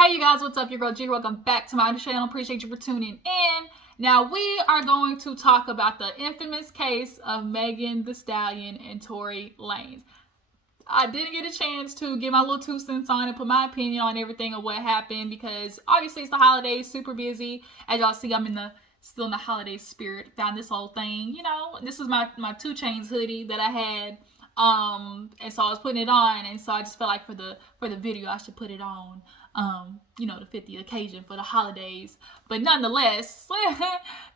Hey you guys, what's up? Your girl G. Welcome back to my channel. Appreciate you for tuning in. Now we are going to talk about the infamous case of Megan Thee Stallion and Tory Lanez. I didn't get a chance to get my little 2 cents on it, put my opinion on everything of what happened because obviously it's the holidays, super busy. As y'all see, I'm still in the holiday spirit. Found this whole thing, you know. This was my 2 Chainz hoodie that I had. And so I was putting it on, and so I just felt like for the video I should put it on, you know, the 50th occasion for the holidays. But nonetheless,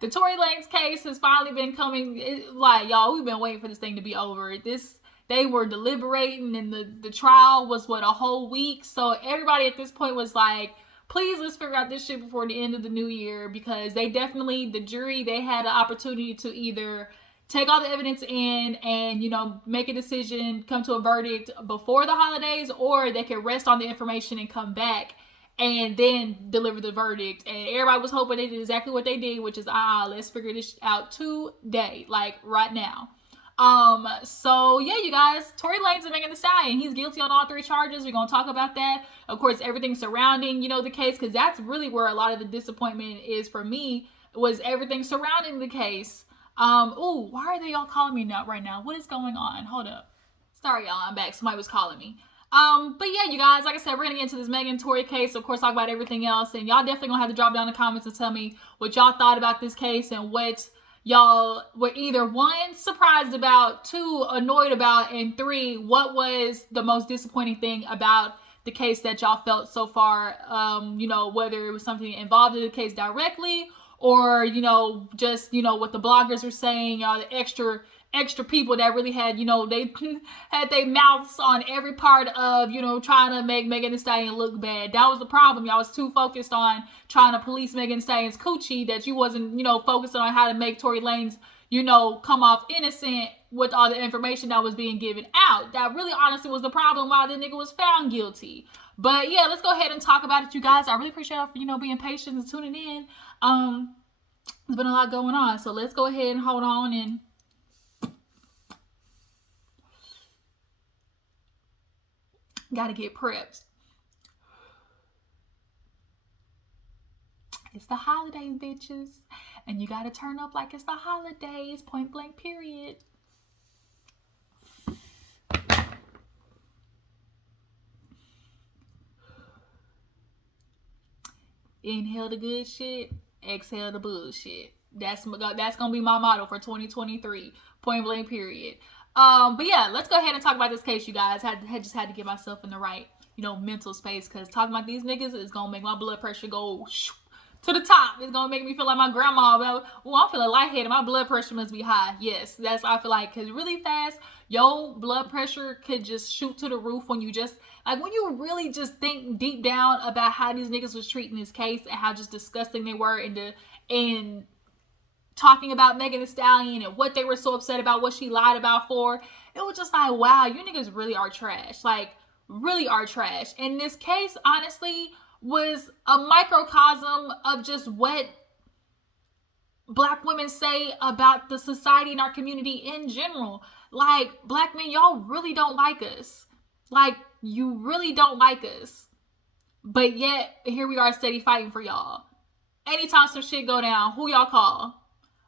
the Tory Lanez case has finally been coming. Like, y'all, we've been waiting for this thing to be over. They were deliberating, and the trial was, what, a whole week? So everybody at this point was like, please, let's figure out this shit before the end of the new year, because they definitely, the jury, they had an opportunity to either take all the evidence in and, you know, make a decision, come to a verdict before the holidays, or they could rest on the information and come back and then deliver the verdict. And everybody was hoping they did exactly what they did, which is, let's figure this out today, like right now. So yeah, you guys, Tory Lanez and Megan Thee Stallion, he's guilty on all 3 charges. We're gonna talk about that. Of course, everything surrounding, you know, the case, because that's really where a lot of the disappointment is for me, was everything surrounding the case. Oh, why are they all calling me right now? What is going on? Hold up. Sorry, y'all, I'm back. Somebody was calling me. But yeah, you guys, like I said, we're gonna get into this Megan Tory case. Of course, talk about everything else, and y'all definitely gonna have to drop down in the comments and tell me what y'all thought about this case and what y'all were either 1, surprised about, 2, annoyed about, and 3, what was the most disappointing thing about the case that y'all felt so far. You know, whether it was something involved in the case directly, or, you know, just, you know, what the bloggers were saying, y'all, the extra people that really had, you know, they had their mouths on every part of, you know, trying to make Megan Thee Stallion look bad. That was the problem. Y'all was too focused on trying to police Megan Thee Stallion's coochie that you wasn't, you know, focusing on how to make Tory Lanez, you know, come off innocent with all the information that was being given out. That really honestly was the problem why the nigga was found guilty. But yeah, let's go ahead and talk about it, you guys. I really appreciate y'all for, you know, being patient and tuning in. There's been a lot going on, so let's go ahead and hold on and gotta get prepped. It's the holidays, bitches, and you gotta turn up like it's the holidays, point blank period. Inhale the good shit, exhale the bullshit. That's gonna be my motto for 2023, point blank period. But yeah, let's go ahead and talk about this case, you guys. Just had to get myself in the right, you know, mental space, because talking about these niggas is gonna make my blood pressure go to the top. It's gonna make me feel like my grandma. Oh, I'm feeling lightheaded. My blood pressure must be high. Yes, that's I feel like, because really fast, your blood pressure could just shoot to the roof when you just, like, when you really just think deep down about how these niggas was treating this case and how just disgusting they were, and talking about Megan Thee Stallion and what they were so upset about, what she lied about for. It was just like, wow, you niggas really are trash. Like, really are trash. And this case, honestly, was a microcosm of just what Black women say about the society and our community in general. Like, Black men, y'all really don't like us. Like, you really don't like us. But yet, here we are steady fighting for y'all. Anytime some shit go down, who y'all call?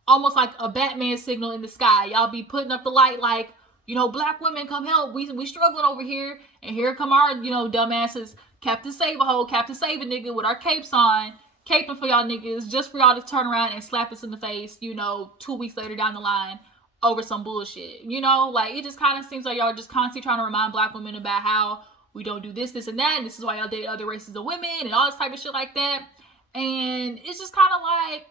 Almost like a Batman signal in the sky. Y'all be putting up the light like, you know, Black women, come help. We struggling over here. And here come our, you know, dumbasses, Captain Save-A-Hole, Captain Save-A-Nigga with our capes on, caping for y'all niggas, just for y'all to turn around and slap us in the face, you know, 2 weeks later down the line over some bullshit. You know, like, it just kind of seems like y'all are just constantly trying to remind Black women about how we don't do this, this, and that, and this is why y'all date other races of women and all this type of shit like that. And it's just kind of like,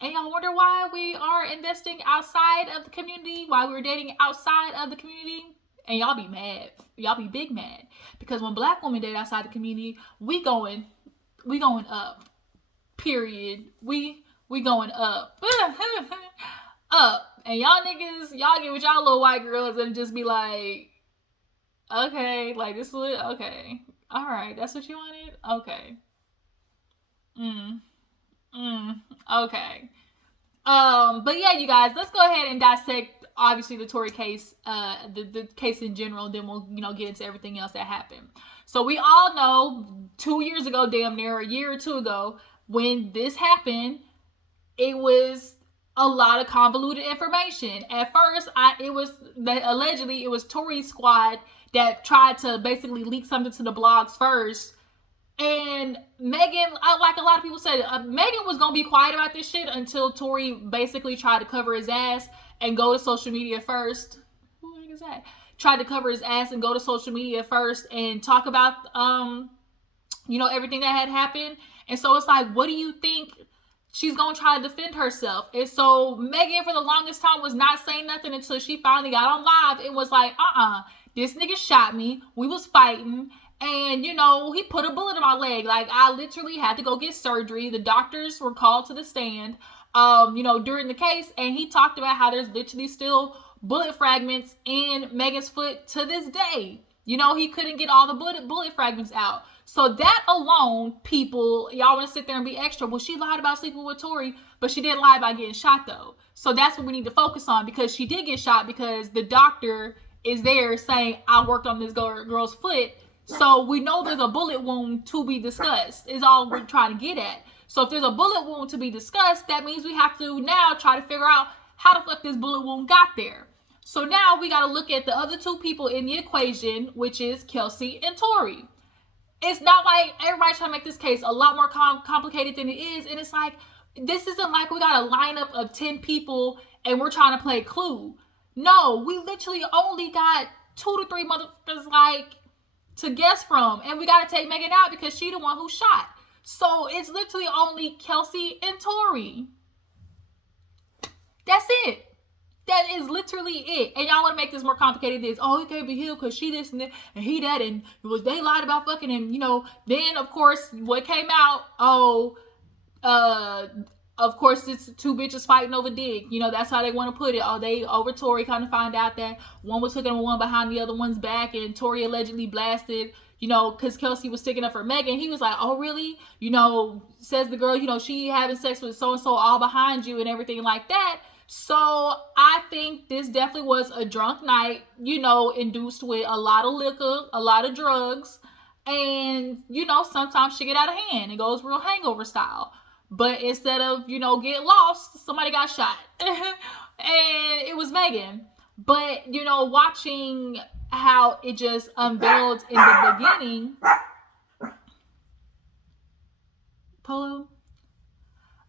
and y'all wonder why we are investing outside of the community, why we're dating outside of the community, and y'all be mad. Y'all be big mad. Because when Black women date outside the community, we going up. Period. We going up. Up. And y'all niggas, y'all get with y'all little white girls and just be like, okay, like, this is okay. Alright, that's what you wanted? Okay. Okay. But yeah, you guys, let's go ahead and dissect obviously the Tory case, the case in general, then we'll, you know, get into everything else that happened. So we all know 2 years ago, damn near a year or two ago, when this happened, it was a lot of convoluted information. At first, allegedly it was Tory's squad that tried to basically leak something to the blogs first. And Megan, like a lot of people said, Megan was going to be quiet about this shit until Tory basically tried to cover his ass and go to social media first. Who the heck is that? Tried to cover his ass and go to social media first and talk about, everything that had happened. And so it's like, what do you think she's going to try to defend herself? And so Megan, for the longest time, was not saying nothing until she finally got on live and was like, this nigga shot me. We was fighting. And, he put a bullet in my leg. Like, I literally had to go get surgery. The doctors were called to the stand, during the case. And he talked about how there's literally still bullet fragments in Megan's foot to this day. He couldn't get all the bullet fragments out. So that alone, people, y'all want to sit there and be extra. Well, she lied about sleeping with Tory, but she did lie about getting shot, though. So that's what we need to focus on, because she did get shot because the doctor is there saying, I worked on this girl's foot. So we know there's a bullet wound to be discussed, is all we're trying to get at. So if there's a bullet wound to be discussed, that means we have to now try to figure out how the fuck this bullet wound got there. So now we got to look at the other two people in the equation, which is Kelsey and Tory. It's not like everybody's trying to make this case a lot more complicated than it is. And it's like, this isn't like we got a lineup of 10 people and we're trying to play Clue. No, we literally only got 2 to 3 motherfuckers to guess from, and we got to take Megan out because she the one who shot. So it's literally only Kelsey and Tory. That's it. That is literally it. And y'all want to make this more complicated. This, he can't be healed because she this and that, and he that, and it was they lied about fucking him. Then of course what came out, of course it's 2 bitches fighting over dick. That's how they want to put it. They over Tory, kind of find out that one was hooking one behind the other one's back, and Tory allegedly blasted, because Kelsey was sticking up for Megan. He was like, oh really? Says the girl, she having sex with so-and-so all behind you and everything like that. So I think this definitely was a drunk night, induced with a lot of liquor, a lot of drugs. And, sometimes shit get out of hand. It goes real hangover style. But instead of, get lost, somebody got shot. And it was Megan. But, watching how it just unveiled in the beginning. Polo?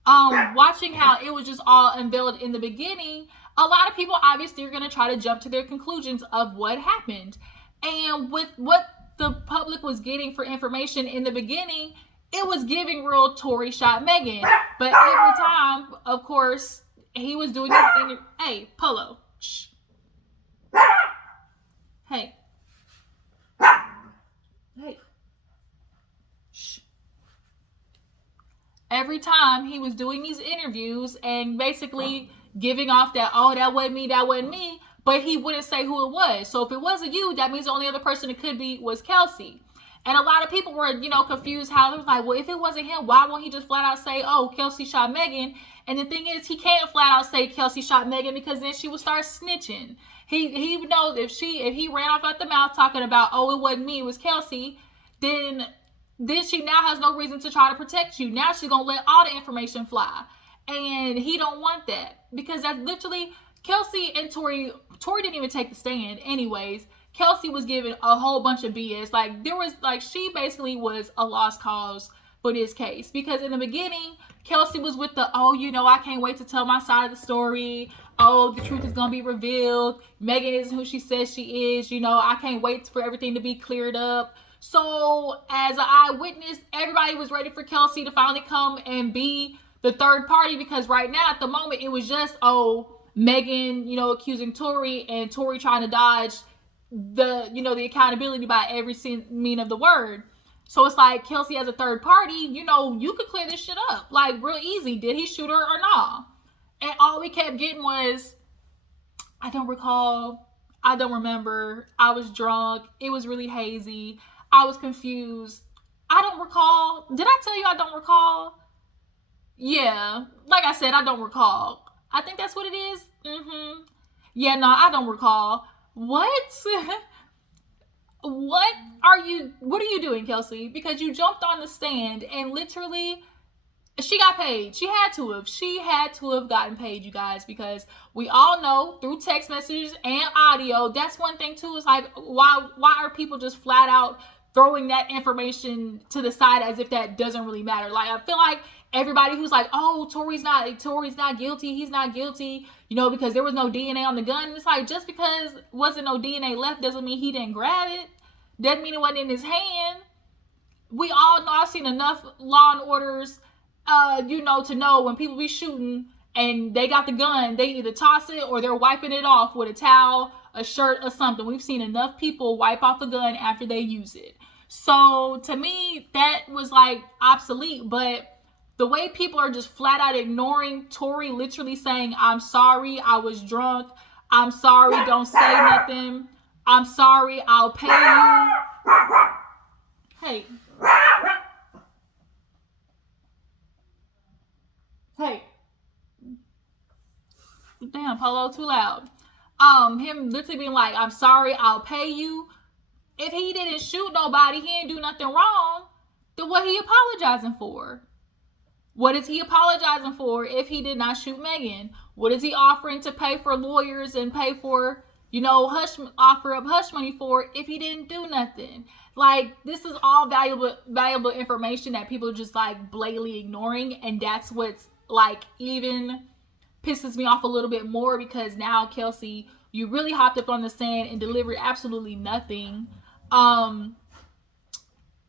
Watching how it was just all unveiled in the beginning, a lot of people obviously are going to try to jump to their conclusions of what happened. And with what the public was getting for information in the beginning, it was giving real Tory shot Megan. But every time, of course, he was doing his hey, Polo. Shh. Hey. Hey. Shh. Every time he was doing these interviews and basically giving off that, that wasn't me, but he wouldn't say who it was. So if it wasn't you, that means the only other person it could be was Kelsey. And a lot of people were, confused how they was like, well, if it wasn't him, why won't he just flat out say, Kelsey shot Megan? And the thing is, he can't flat out say Kelsey shot Megan, because then she would start snitching. He would know if he ran off at the mouth talking about, it wasn't me, it was Kelsey, then she now has no reason to try to protect you. Now she's going to let all the information fly. And he don't want that, because that's literally Kelsey and Tory didn't even take the stand anyways. Kelsey was given a whole bunch of BS. She basically was a lost cause for this case, because in the beginning, Kelsey was with the, I can't wait to tell my side of the story. The truth is going to be revealed. Megan isn't who she says she is. I can't wait for everything to be cleared up. So as an eyewitness, everybody was ready for Kelsey to finally come and be the third party, because right now at the moment, it was just, Megan, accusing Tory, and Tory trying to dodge the accountability by every meaning of the word. So it's like Kelsey as a third party, you could clear this shit up real easy. Did he shoot her or not? And all we kept getting was, I don't recall, I don't remember, I was drunk, it was really hazy, I was confused, I don't recall. Did I tell you I don't recall? Yeah, like I said, I don't recall. I think that's what it is. Yeah, no, I don't recall. What? What are you doing, Kelsey? Because you jumped on the stand and literally she got paid. She had to have. She had to have gotten paid, you guys, because we all know through text messages and audio. That's one thing too. Is like why are people just flat out throwing that information to the side as if that doesn't really matter? Like I feel like everybody who's like, oh, Tory's not guilty. He's not guilty. You know, because there was no DNA on the gun. It's like just because wasn't no DNA left doesn't mean he didn't grab it. Doesn't mean it wasn't in his hand. We all know. I've seen enough Law and Orders. To know when people be shooting and they got the gun, they either toss it or they're wiping it off with a towel, a shirt, or something. We've seen enough people wipe off the gun after they use it. So to me, that was like obsolete. But the way people are just flat out ignoring Tory literally saying, I'm sorry, I was drunk. I'm sorry, don't say nothing. I'm sorry, I'll pay you. Hey. Hey. Damn, Polo, too loud. Him literally being like, I'm sorry, I'll pay you. If he didn't shoot nobody, he didn't do nothing wrong, then what he apologizing for? What is he apologizing for if he did not shoot Megan? What is he offering to pay for lawyers and pay for, offer up hush money for if he didn't do nothing? Like, this is all valuable information that people are just like blatantly ignoring, and that's what's like even pisses me off a little bit more, because now, Kelsey, you really hopped up on the stand and delivered absolutely nothing. No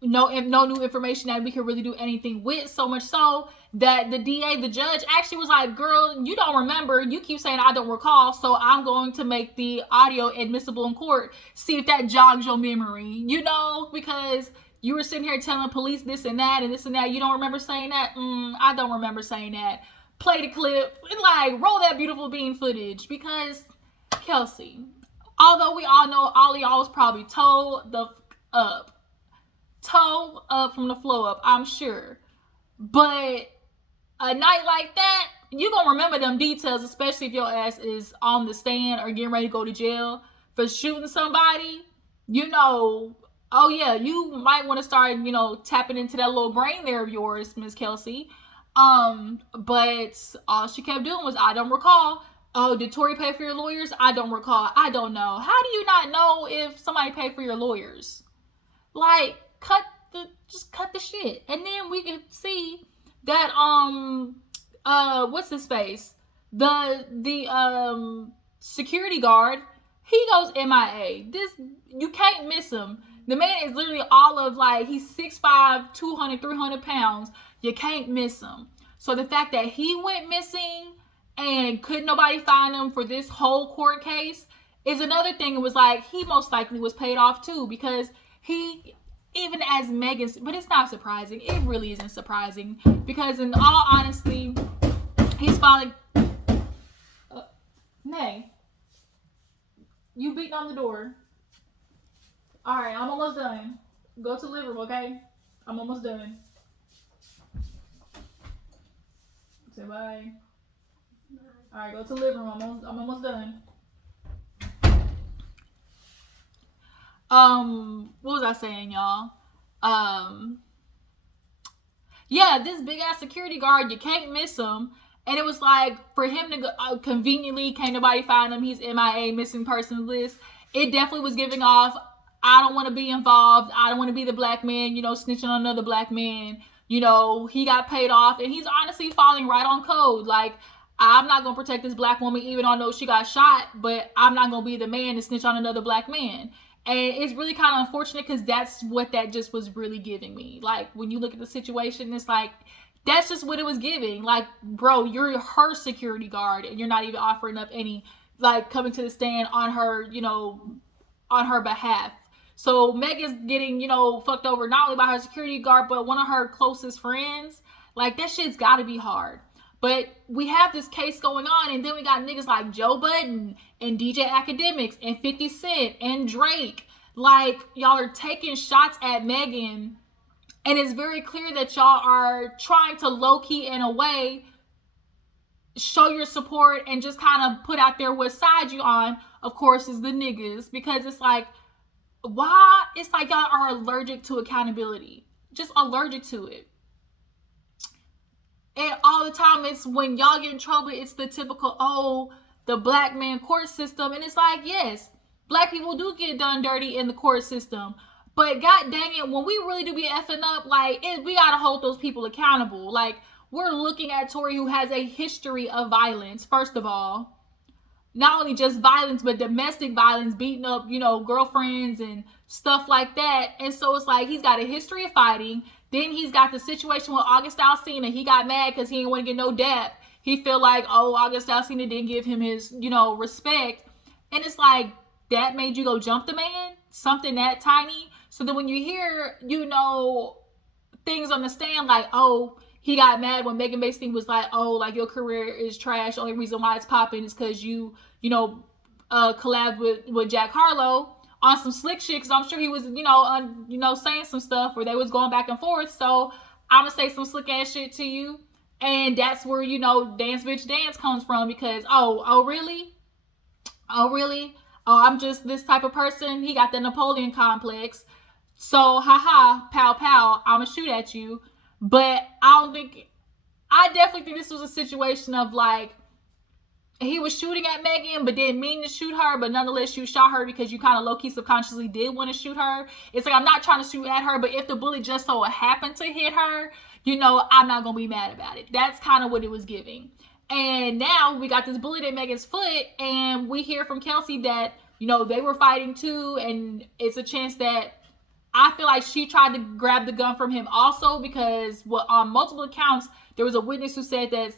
new information that we can really do anything with, so much so that the judge actually was like, girl, you don't remember, you keep saying I don't recall, so I'm going to make the audio admissible in court, see if that jogs your memory, because you were sitting here telling police this and that and this and that, you don't remember saying that? I don't remember saying that. Play the clip, like roll that beautiful bean footage, because Kelsey, although we all know all of y'all was probably toe up from the flow up, I'm sure. But a night like that, you gonna remember them details, especially if your ass is on the stand or getting ready to go to jail for shooting somebody. Oh yeah, you might want to start, tapping into that little brain there of yours, Miss Kelsey. But all she kept doing was, I don't recall. Oh, did Tory pay for your lawyers? I don't recall. I don't know. How do you not know if somebody paid for your lawyers? Like, just cut the shit. And then we can see that, what's his face? The security guard, he goes MIA. You can't miss him. The man is literally all of, like, he's 6'5", 200, 300 pounds. You can't miss him. So the fact that he went missing and couldn't nobody find him for this whole court case is another thing. It was like, he most likely was paid off too, because he, even as Megan's, but it's not surprising. It really isn't surprising, because in all honesty, he's finally, Nay, you beating on the door. All right, I'm almost done. Go to the living room, okay? I'm almost done. Say bye. All right, go to the living room. I'm almost done. What was I saying, y'all? Yeah, this big ass security guard, you can't miss him. And it was like, for him to go, conveniently, can't nobody find him. He's MIA, missing persons list. It definitely was giving off, I don't want to be involved. I don't want to be the black man, snitching on another black man. He got paid off, and he's honestly falling right on code. Like, I'm not going to protect this black woman, even though I know she got shot, but I'm not going to be the man to snitch on another black man. And it's really kind of unfortunate, because that's what that just was really giving me. Like, when you look at the situation, it's like, that's just what it was giving. Like, bro, you're her security guard, and you're not even offering up any, like, coming to the stand on her, on her behalf. So Megan's getting, fucked over not only by her security guard, but one of her closest friends. Like, that shit's gotta be hard. But we have this case going on, and then we got niggas like Joe Budden and DJ Academics and 50 Cent and Drake. Like, y'all are taking shots at Megan, and it's very clear that y'all are trying to low-key, in a way, show your support and just kind of put out there what side you on, of course, is the niggas. Because it's like, why? It's like y'all are allergic to accountability. Just allergic to it. And all the time, it's when y'all get in trouble, it's the typical, oh, the black man court system. And it's like, yes, black people do get done dirty in the court system. But god dang it, when we really do be effing up, like, we gotta hold those people accountable. Like, we're looking at Tory, who has a history of violence, first of all. Not only just violence, but domestic violence, beating up, girlfriends and stuff like that. And so it's like, he's got a history of fighting. Then he's got the situation with August Alsina. He got mad because he didn't want to get no dap. He feel like, oh, August Alsina didn't give him his, respect. And it's like, that made you go jump the man? Something that tiny? So then when you hear, things on the stand like, oh, he got mad when Megan Basting was like, oh, like, your career is trash. The only reason why it's popping is because you collabed with Jack Harlow on some slick shit. Because I'm sure he was, saying some stuff where they was going back and forth. So I'm going to say some slick ass shit to you. And that's where, Dance Bitch Dance comes from. Because, oh, really? Oh, really? Oh, I'm just this type of person. He got the Napoleon complex. So, haha, pow, pow, I'm going to shoot at you. But I definitely think this was a situation of like, he was shooting at Megan, but didn't mean to shoot her, but nonetheless, you shot her because you kind of low-key subconsciously did want to shoot her. It's like, I'm not trying to shoot at her, but if the bullet just so happened to hit her, I'm not going to be mad about it. That's kind of what it was giving. And now we got this bullet in Megan's foot, and we hear from Kelsey that, they were fighting too, and it's a chance that I feel like she tried to grab the gun from him also, because on multiple accounts, there was a witness who said that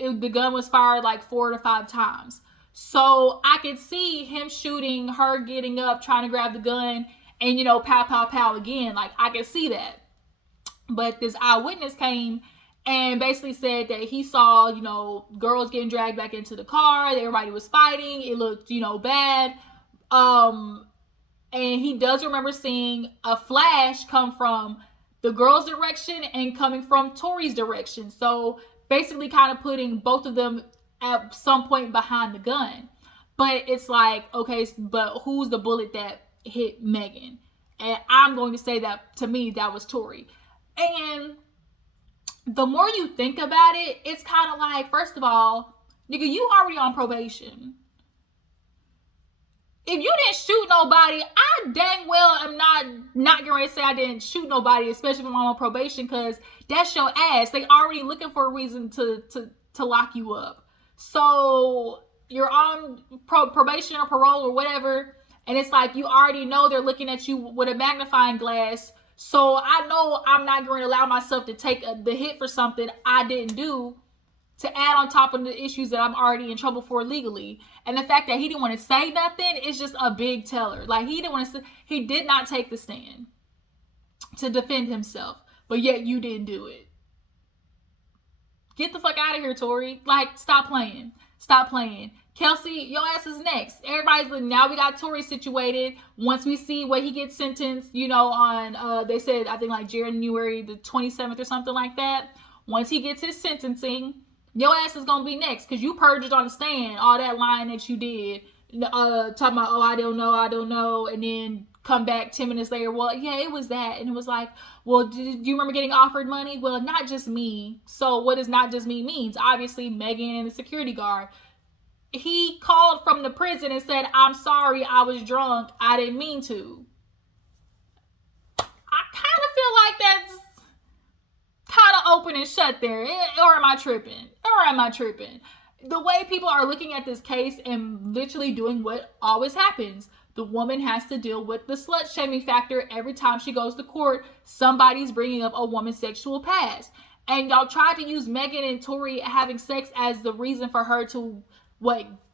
the gun was fired like 4 to 5 times. So I could see him shooting, her getting up, trying to grab the gun, and, pow, pow, pow again. Like, I could see that. But this eyewitness came and basically said that he saw, girls getting dragged back into the car. Everybody was fighting. It looked, bad. And he does remember seeing a flash come from the girl's direction and coming from Tory's direction. So basically kind of putting both of them at some point behind the gun. But it's like, okay, but who's the bullet that hit Megan? And I'm going to say that, to me, that was Tory. And the more you think about it, it's kind of like, first of all, nigga, you already on probation. If you didn't shoot nobody, I dang well am not going to say I didn't shoot nobody, especially if I'm on probation, because that's your ass. They already looking for a reason to lock you up. So you're on probation or parole or whatever, and it's like you already know they're looking at you with a magnifying glass. So I know I'm not going to allow myself to take the hit for something I didn't do, to add on top of the issues that I'm already in trouble for legally. And the fact that he didn't want to say nothing is just a big teller. Like, he did not take the stand to defend himself, but yet you didn't do it. Get the fuck out of here, Tory. Like, stop playing. Stop playing. Kelsey, your ass is next. Everybody's like, now we got Tory situated. Once we see what he gets sentenced, on, they said, I think like January the 27th or something like that. Once he gets his sentencing, your ass is going to be next, because you purged on the stand all that lying that you did, talking about, oh, I don't know, and then come back 10 minutes later, well, yeah, it was that, and it was like, well, do you remember getting offered money? Well, not just me. So what does not just me means? Obviously, Megan and the security guard. He called from the prison and said, I'm sorry, I was drunk, I didn't mean to. I kind of feel like that's kind of open and shut there. Or am I tripping? The way people are looking at this case and literally doing what always happens. The woman has to deal with the slut shaming factor every time she goes to court. Somebody's bringing up a woman's sexual past. And y'all tried to use Megan and Tory having sex as the reason for her to,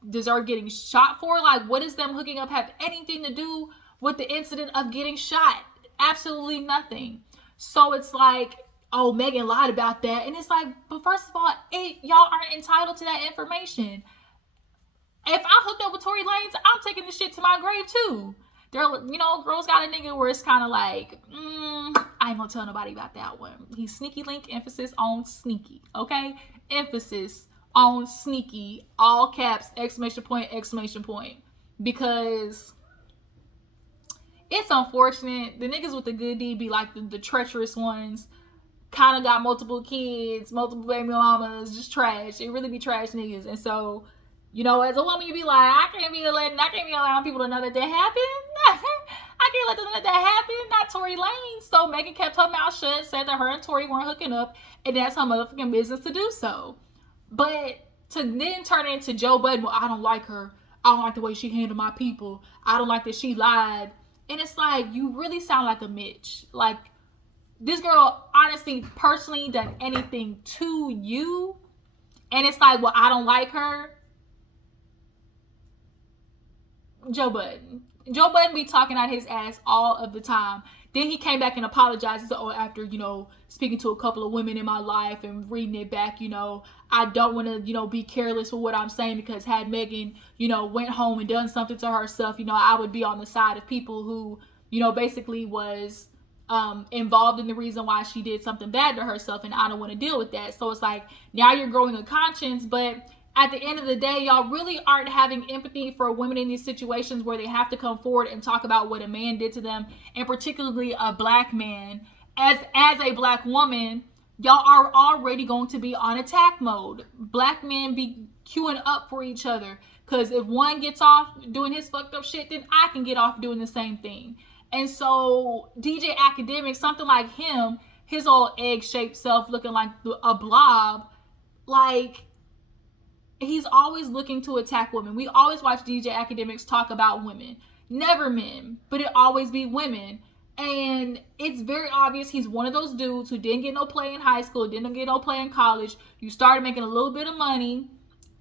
deserve getting shot for? Like, what does them hooking up have anything to do with the incident of getting shot? Absolutely nothing. So it's like, oh, Megan lied about that. And it's like, but first of all, y'all aren't entitled to that information. If I hooked up with Tory Lanez, I'm taking this shit to my grave too. Girls got a nigga where it's kind of like, I ain't gonna tell nobody about that one. He's sneaky link, emphasis on sneaky, okay? Emphasis on sneaky, all caps, exclamation point, exclamation point. Because it's unfortunate. The niggas with the good deed be like the treacherous ones. Kind of got multiple kids, multiple baby mamas, just trash. It really be trash niggas. And so, you know, as a woman, you be like, I can't be allowing people to know that happened. I can't let them let that happen. Not Tory Lanez. So Megan kept her mouth shut, said that her and Tory weren't hooking up, and that's her motherfucking business to do so. But to then turn it into Joe Budden, well, I don't like her. I don't like the way she handled my people. I don't like that she lied. And it's like, you really sound like a Mitch. Like, this girl honestly, personally done anything to you. And it's like, well, I don't like her. Joe Budden. Joe Budden be talking out his ass all of the time. Then he came back and apologized and said, oh, after, you know, speaking to a couple of women in my life and reading it back, you know, I don't want to, you know, be careless with what I'm saying, because had Megan, you know, went home and done something to herself, you know, I would be on the side of people who, you know, basically was involved in the reason why she did something bad to herself, and I don't want to deal with that. So it's like, now you're growing a conscience, but at the end of the day, y'all really aren't having empathy for women in these situations where they have to come forward and talk about what a man did to them, and particularly a black man. As a black woman, y'all are already going to be on attack mode. Black men be queuing up for each other, because if one gets off doing his fucked up shit, then I can get off doing the same thing. And so DJ Academic, something like him, his old egg-shaped self looking like a blob, like, he's always looking to attack women. We always watch DJ Academics talk about women. Never men, but it always be women. And it's very obvious he's one of those dudes who didn't get no play in high school, didn't get no play in college. You started making a little bit of money,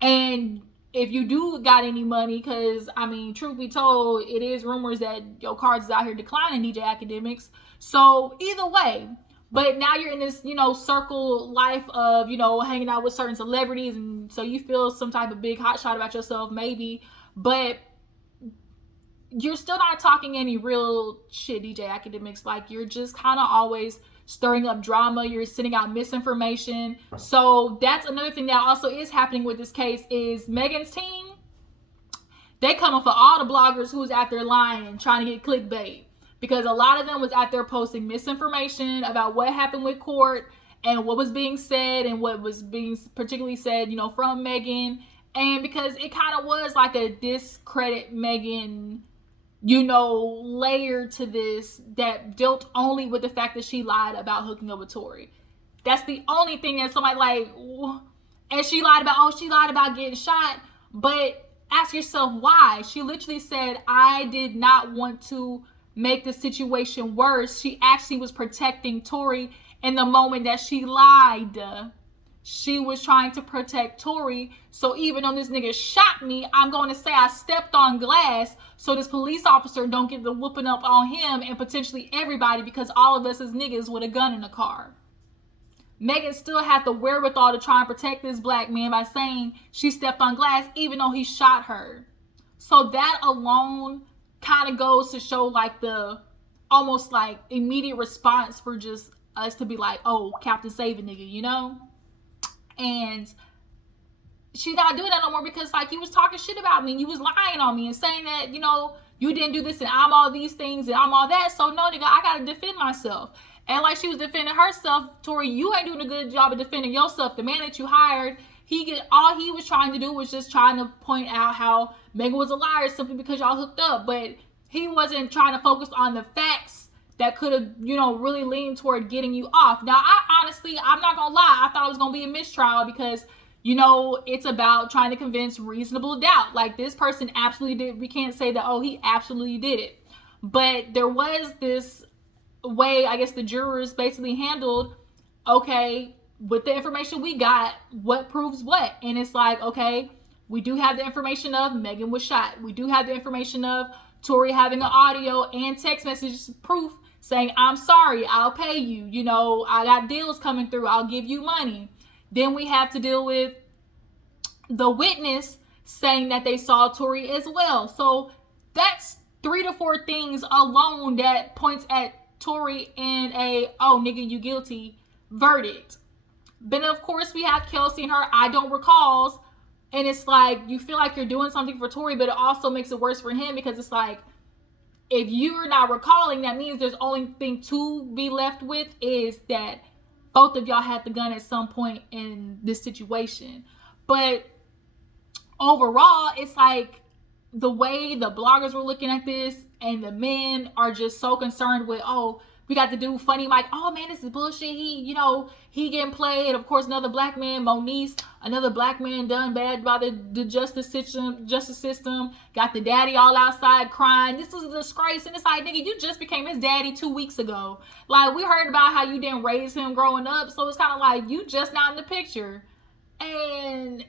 and if you do got any money, because, I mean, truth be told, it is rumors that your cards is out here declining, DJ Academics. So either way, but now you're in this, you know, circle life of, you know, hanging out with certain celebrities, and so you feel some type of big hot shot about yourself, maybe, but you're still not talking any real shit, DJ Academics. Like, you're just kind of always stirring up drama. You're sending out misinformation. So that's another thing that also is happening with this case is Megan's team, they coming for all the bloggers who was out there lying, trying to get clickbait. Because a lot of them was out there posting misinformation about what happened with court and what was being said and what was being particularly said, you know, from Megan. And because it kind of was like a discredit Megan, you know, layer to this that dealt only with the fact that she lied about hooking up with Tory. That's the only thing that somebody like, and she lied about getting shot. But ask yourself why. She literally said, I did not want to make the situation worse. She actually was protecting Tory in the moment that she lied. She was trying to protect Tory. So even though this nigga shot me, I'm going to say I stepped on glass so this police officer don't get the whooping up on him and potentially everybody, because all of us is niggas with a gun in the car. Megan still had the wherewithal to try and protect this black man by saying she stepped on glass even though he shot her. So that alone kind of goes to show like the almost like immediate response for just us to be like, oh, Captain Save a nigga, you know? And she's not doing that no more because like you was talking shit about me and you was lying on me and saying that, you know, you didn't do this and I'm all these things and I'm all that. So no, nigga, I gotta defend myself. And like she was defending herself, Tory, you ain't doing a good job of defending yourself. The man that you hired, all he was trying to do was just trying to point out how Megan was a liar simply because y'all hooked up. But he wasn't trying to focus on the facts that could have, you know, really leaned toward getting you off. Now, I'm not gonna lie, I thought it was gonna be a mistrial because, you know, it's about trying to convince reasonable doubt. Like, this person absolutely did. We can't say that, oh, he absolutely did it. But there was this way, I guess, the jurors basically handled, okay, with the information we got, what proves what? And it's like, okay, we do have the information of Megan was shot. We do have the information of Tory having an audio and text messages proof saying, I'm sorry, I'll pay you. You know, I got deals coming through. I'll give you money. Then we have to deal with the witness saying that they saw Tory as well. So that's 3 to 4 things alone that points at Tory in a, oh, nigga, you guilty verdict. But of course we have Kelsey and her I don't recalls. And it's like, you feel like you're doing something for Tory, but it also makes it worse for him because it's like, if you're not recalling, that means there's only thing to be left with is that both of y'all had the gun at some point in this situation. But overall, it's like the way the bloggers were looking at this and the men are just so concerned with, oh, we got to do funny like, oh man, this is bullshit. He getting played. Of course, another black man, Moniece, another black man done bad by the justice system. Got the daddy all outside crying. This is a disgrace. And it's like, nigga, you just became his daddy 2 weeks ago. Like, we heard about how you didn't raise him growing up. So it's kind of like, you just not in the picture. And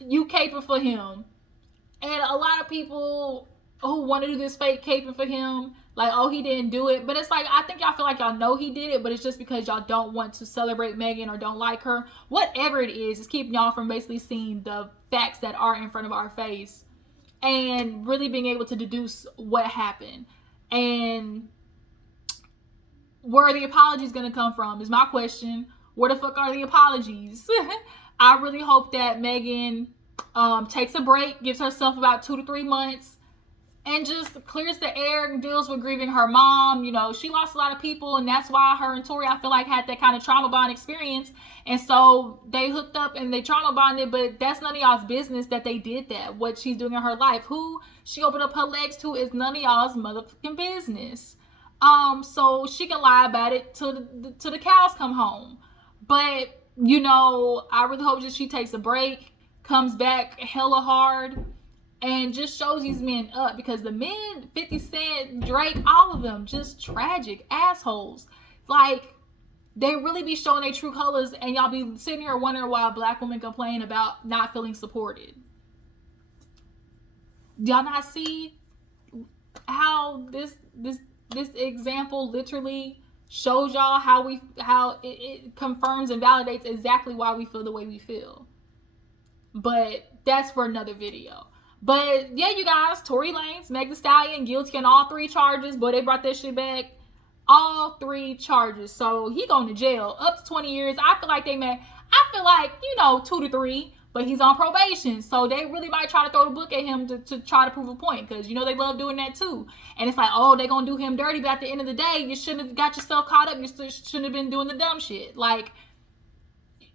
you caping for him. And a lot of people who want to do this fake caping for him, like, oh, he didn't do it. But it's like, I think y'all feel like y'all know he did it, but it's just because y'all don't want to celebrate Megan or don't like her. Whatever it is keeping y'all from basically seeing the facts that are in front of our face and really being able to deduce what happened. And where are the apologies going to come from is my question. Where the fuck are the apologies? I really hope that Megan takes a break, gives herself about 2 to 3 months, and just clears the air and deals with grieving her mom. You know, she lost a lot of people, and that's why her and Tory, I feel like, had that kind of trauma bond experience. And so they hooked up and they trauma bonded, but that's none of y'all's business that they did that. What she's doing in her life, who she opened up her legs to, is none of y'all's motherfucking business. So she can lie about it till the cows come home. But, you know, I really hope that she takes a break, comes back hella hard, and just shows these men up, because the men, 50 Cent, Drake, all of them, just tragic assholes. Like, they really be showing their true colors, and y'all be sitting here wondering why black women complain about not feeling supported. Do y'all not see how this example literally shows y'all how it confirms and validates exactly why we feel the way we feel? But that's for another video. But yeah, you guys, Tory Lanez, Meg Thee Stallion, guilty on all 3 charges. But they brought that shit back. All 3 charges. So he going to jail up to 20 years. I feel like 2 to 3. But he's on probation. So they really might try to throw the book at him to try to prove a point. Because, you know, they love doing that too. And it's like, oh, they're going to do him dirty. But at the end of the day, you shouldn't have got yourself caught up. You shouldn't have been doing the dumb shit. Like,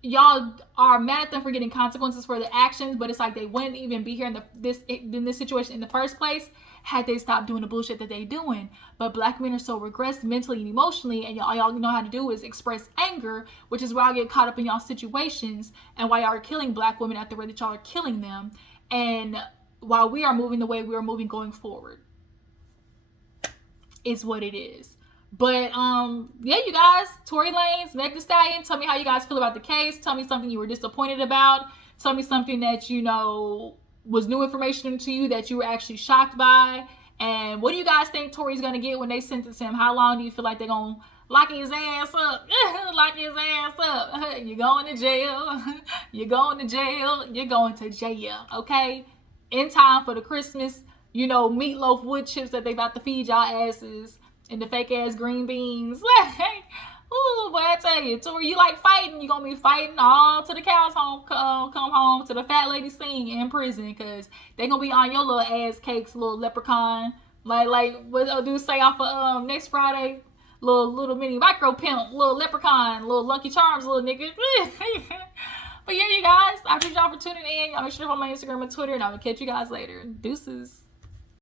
y'all are mad at them for getting consequences for the actions, but it's like they wouldn't even be here in this situation in the first place had they stopped doing the bullshit that they doing. But black men are so regressed mentally and emotionally, and y'all know how to do is express anger, which is why y'all get caught up in y'all situations and why y'all are killing black women at the rate that y'all are killing them, and while we are moving the way we are moving going forward. It's what it is. But, yeah, you guys, Tory Lanez, Meg Thee Stallion, tell me how you guys feel about the case. Tell me something you were disappointed about. Tell me something that, you know, was new information to you that you were actually shocked by. And what do you guys think Tory's going to get when they sentence him? How long do you feel like they're going to lock his ass up? Lock his ass up. You're going to jail. You're going to jail. You're going to jail, okay? In time for the Christmas, you know, meatloaf wood chips that they about to feed y'all asses. And the fake ass green beans. Ooh, boy, I tell you, Tory, you like fighting, you're gonna be fighting all to the cows home, come home, to the fat lady scene in prison, because they gonna be on your little ass cakes, little leprechaun. Like what they'll do, say off of next Friday, little mini micro pimp, little leprechaun, little Lucky Charms, little nigga. But yeah, you guys, I appreciate y'all for tuning in. Y'all make sure to follow my Instagram and Twitter, and I will catch you guys later. Deuces.